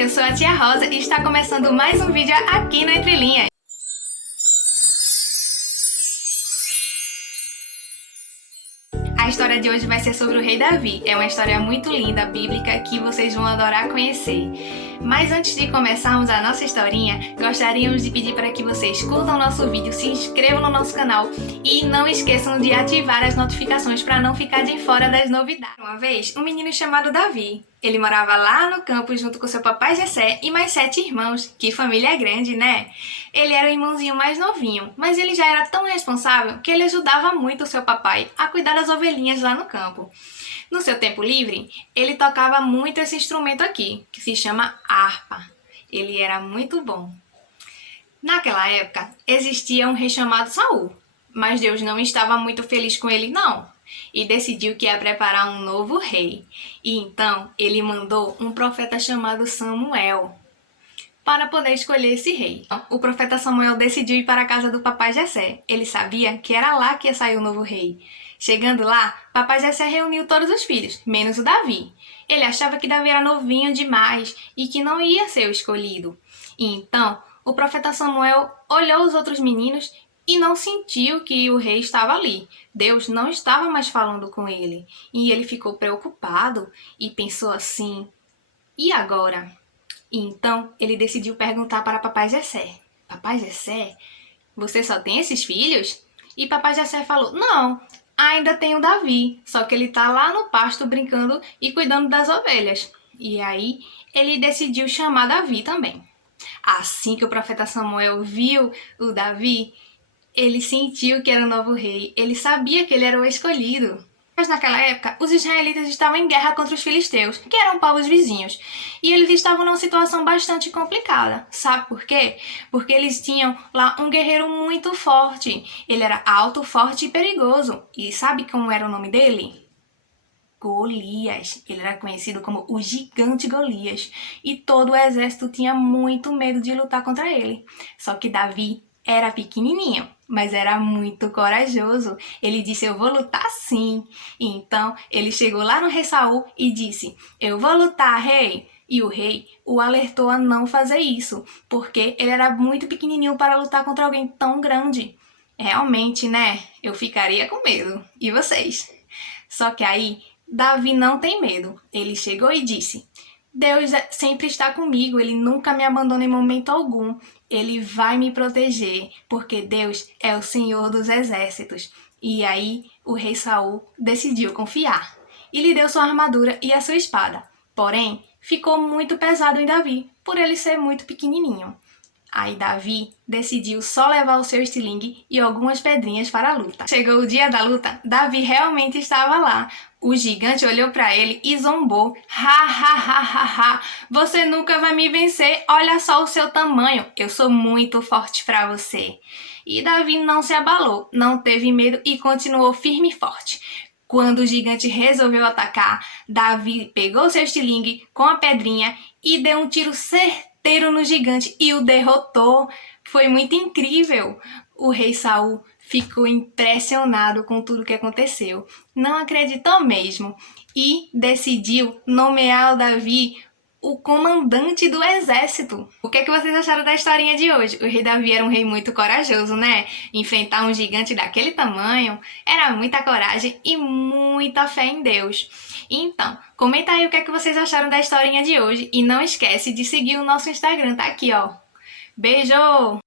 eu sou a Tia Rosa e está começando mais um vídeo aqui no Entre Linhas. A história de hoje vai ser sobre o rei Davi. É uma história muito linda, bíblica, que vocês vão adorar conhecer. Mas antes de começarmos a nossa historinha, gostaríamos de pedir para que vocês curtam o nosso vídeo, se inscrevam no nosso canal e não esqueçam de ativar as notificações para não ficar de fora das novidades. Uma vez, um menino chamado Davi. Ele morava lá no campo junto com seu papai Jessé e mais 7 irmãos. Que família grande, né? Ele era o irmãozinho mais novinho, mas ele já era tão responsável que ele ajudava muito o seu papai a cuidar das ovelhinhas lá no campo. No seu tempo livre, ele tocava muito esse instrumento aqui, que se chama harpa. Ele era muito bom. Naquela época, existia um rei chamado Saul, mas Deus não estava muito feliz com ele, não, e decidiu que ia preparar um novo rei. E então, ele mandou um profeta chamado Samuel para poder escolher esse rei. O profeta Samuel decidiu ir para a casa do papai Jessé. Ele sabia que era lá que ia sair o novo rei. Chegando lá, papai Jessé reuniu todos os filhos, menos o Davi. Ele achava que Davi era novinho demais e que não ia ser o escolhido. E então, o profeta Samuel olhou os outros meninos e não sentiu que o rei estava ali. Deus não estava mais falando com ele. E ele ficou preocupado e pensou assim: e agora? E então, ele decidiu perguntar para papai Jessé: papai Jessé, você só tem esses filhos? E papai Jessé falou: não, ainda tem o Davi, só que ele tá lá no pasto brincando e cuidando das ovelhas. E aí, ele decidiu chamar Davi também. Assim que o profeta Samuel viu o Davi, ele sentiu que era o novo rei, ele sabia que ele era o escolhido. Mas naquela época, os israelitas estavam em guerra contra os filisteus, que eram povos vizinhos. E eles estavam numa situação bastante complicada. Sabe por quê? Porque eles tinham lá um guerreiro muito forte. Ele era alto, forte e perigoso. E sabe como era o nome dele? Golias. Ele era conhecido como o gigante Golias. E todo o exército tinha muito medo de lutar contra ele. Só que Davi era pequenininho, mas era muito corajoso. Ele disse: eu vou lutar sim. E então ele chegou lá no rei Saul e disse: eu vou lutar, rei. E o rei o alertou a não fazer isso, porque ele era muito pequenininho para lutar contra alguém tão grande. Realmente, né? Eu ficaria com medo. E vocês? Só que aí, Davi não tem medo. Ele chegou e disse: Deus sempre está comigo, Ele nunca me abandona em momento algum. Ele vai me proteger, porque Deus é o Senhor dos exércitos. E aí o rei Saul decidiu confiar e lhe deu sua armadura e a sua espada. Porém, ficou muito pesado em Davi, por ele ser muito pequenininho. Aí Davi decidiu só levar o seu estilingue e algumas pedrinhas para a luta. Chegou o dia da luta, Davi realmente estava lá. O gigante olhou para ele e zombou. Ha, ha, ha, ha, ha. Você nunca vai me vencer, olha só o seu tamanho. Eu sou muito forte para você. E Davi não se abalou, não teve medo e continuou firme e forte. Quando o gigante resolveu atacar, Davi pegou seu estilingue com a pedrinha e deu um tiro certeiro no gigante e o derrotou. Foi muito incrível. O rei Saul ficou impressionado com tudo que aconteceu. Não acreditou mesmo e decidiu nomear o Davi o comandante do exército. O que é que vocês acharam da historinha de hoje? O rei Davi era um rei muito corajoso, né? Enfrentar um gigante daquele tamanho era muita coragem e muita fé em Deus. Então, comenta aí o que é que vocês acharam da historinha de hoje e não esquece de seguir o nosso Instagram, tá aqui, ó. Beijo!